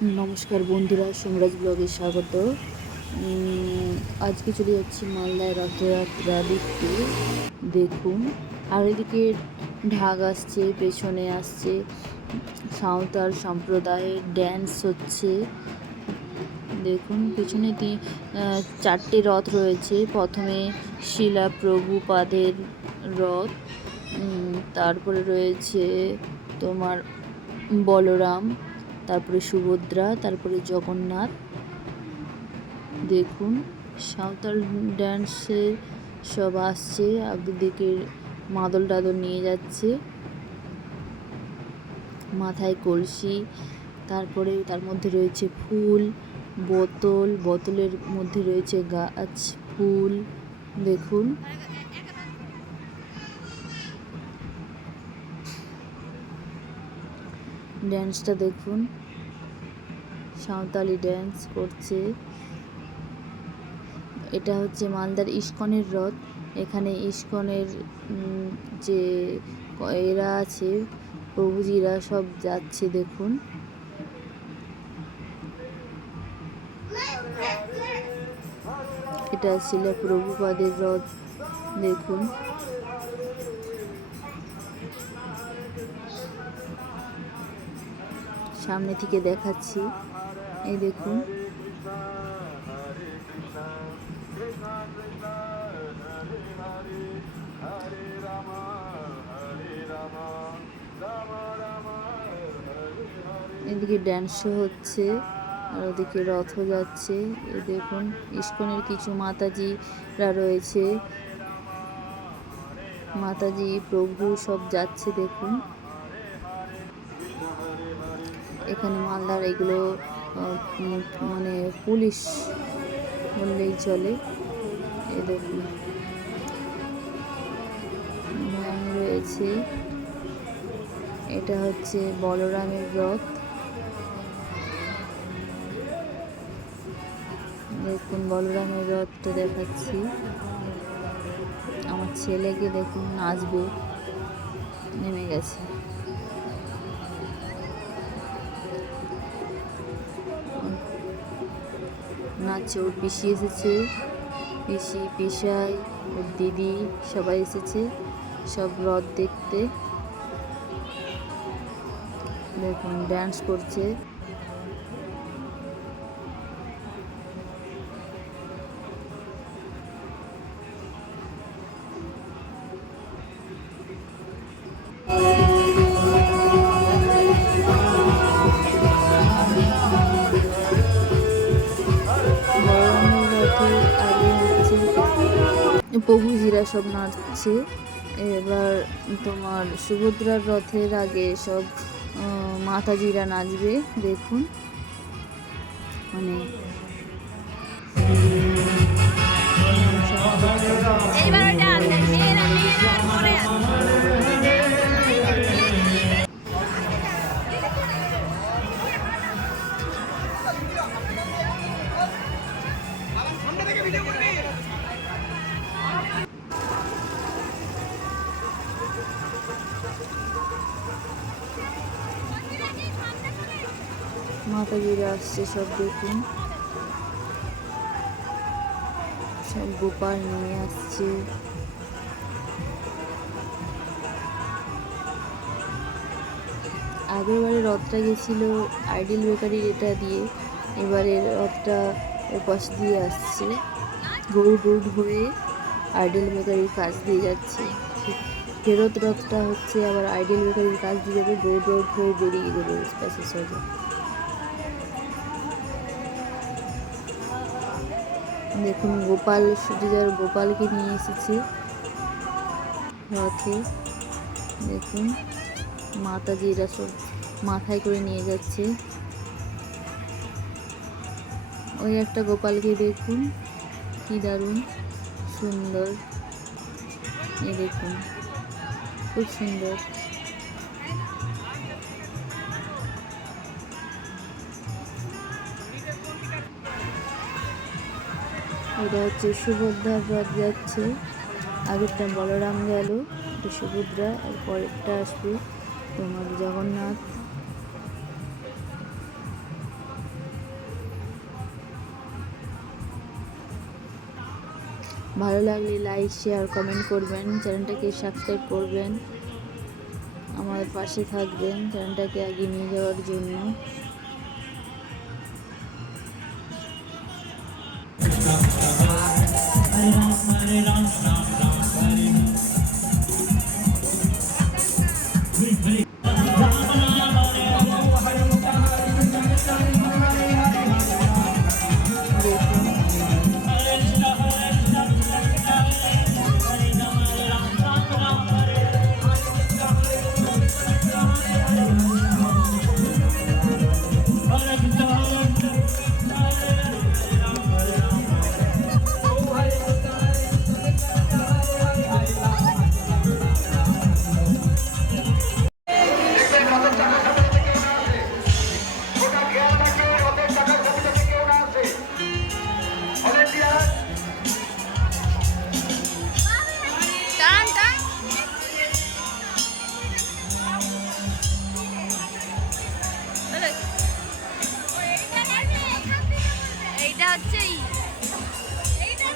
নমস্কার বন্ধুরা, সোমরাজ ব্লগে স্বাগত। আজকে চলে যাচ্ছি মালদায় রথযাত্রা দেখতে। দেখুন, আর এদিকে ঢাক আসছে, পেছনে আসছে সাঁওতাল সম্প্রদায়ের ড্যান্স হচ্ছে। দেখুন, পেছনে চারটে রথ রয়েছে। প্রথমে শিলা প্রভুপাদের রথ, তারপরে রয়েছে তোমার বলরাম, তারপরে সুভদ্রা, তারপরে জগন্নাথ। দেখুন, সাঁওতাল ড্যান্সে সব আসছে, একদিকে মাদল টাদল নিয়ে যাচ্ছে, মাথায় কলসি, তারপরে তার মধ্যে রয়েছে ফুল, বোতলের মধ্যে রয়েছে গাছ, ফুল। দেখুন, ড্যান্সটা দেখুন, সাঁওতালি ড্যান্স করছে। এটা হচ্ছে মালদার ইস্কনের রথ। এখানে ইস্কনের যে এরা আছে, প্রভুজিরা সব যাচ্ছে। দেখুন, এটা ছিল প্রভুপাদের রথ। দেখুন, সামনে থেকে দেখাচ্ছি। এই দেখুন, এদিকে ড্যান্সও হচ্ছে, আর ওদিকে রথ যাচ্ছে। এই দেখুন, ইস্কনের কিছু মাতাজিরা রয়েছে, মাতাজি প্রভু সব যাচ্ছে। দেখুন, এখানে মালদার এগুলো মানে পুলিশ বললেই চলে। এই দেখুন, রয়েছে। এটা হচ্ছে বলরামের রথ। দেখুন, বলরামের রথটা দেখাচ্ছি। আমার ছেলেকে দেখুন নাচবে, নেমে গেছে। নাচছে, ওর পিসি এসেছে, পিসাই, ওর দিদি সবাই এসেছে সব রথ দেখতে। দেখুন, ড্যান্স করছে। প্রভুজিরা সব নাচছে। এবার তোমার সুভদ্রার রথের আগে সব মাতাজিরা নাচবে। দেখুন, মানে মাতাজিরা আসছে সব। দেখুন, সব গোপাল নিয়ে আসছে। আগেরবারে রথটা গেছিল আইডিয়াল বেকারির এটা দিয়ে, এবারে রথটা ওপাশ দিয়ে আসছে, গৌড় রোড হয়ে আইডিয়াল বেকারির কাছ দিয়ে যাচ্ছে। ফেরত রথটা হচ্ছে আবার আইডিয়াল বেকারির কাছ দিয়ে যাবে, গৌড় রোড হয়ে বেরিয়ে যাবে পাশে সোজা। দেখুন, গোপালকে নিয়ে এসেছে রথে। দেখুন, মাতাজিরা সব মাথায় করে নিয়ে যাচ্ছে। ওই একটা গোপালকে দেখুন, কি দারুণ সুন্দর। এই দেখুন, খুব সুন্দর। এটা হচ্ছে সুভদ্রার রথ যাচ্ছে। আগেরটা বলরাম গেল, এটা সুভদ্রা, এর পরেরটা আসবে তোমার জগন্নাথ। ভালো লাগলে লাইক শেয়ার কমেন্ট করবেন, চ্যানেলটাকে সাবস্ক্রাইব করবেন, আমার পাশে থাকবেন চ্যানেলটাকে এগিয়ে নিয়ে যাওয়ার জন্য। এইটা হচ্ছে এইটা